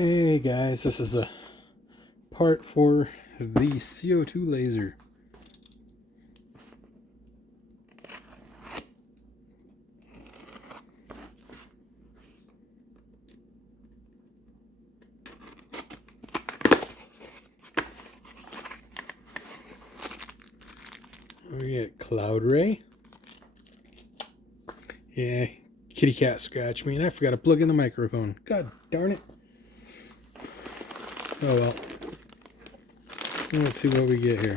Hey guys, this is a part for the CO2 laser. We got Cloudray. Yeah, kitty cat scratched me and I forgot to plug in the microphone. God darn it. Oh well. Let's see what we get here.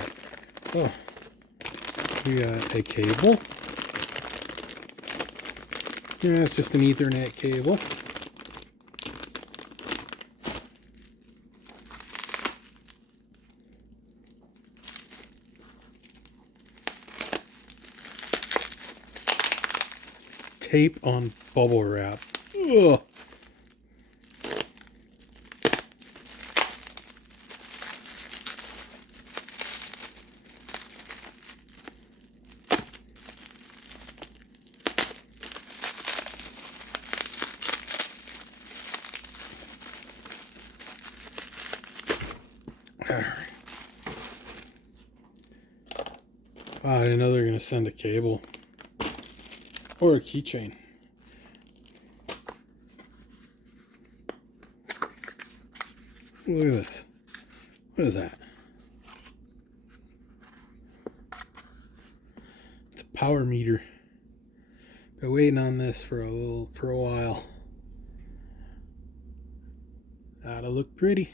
Oh, we got a cable. Yeah, it's just an Ethernet cable. Tape on bubble wrap. Ugh. All right. Wow, I didn't know they were going to send a cable or a keychain. Look at this. What is that? It's a power meter. Been waiting on this for a while. That'll look pretty.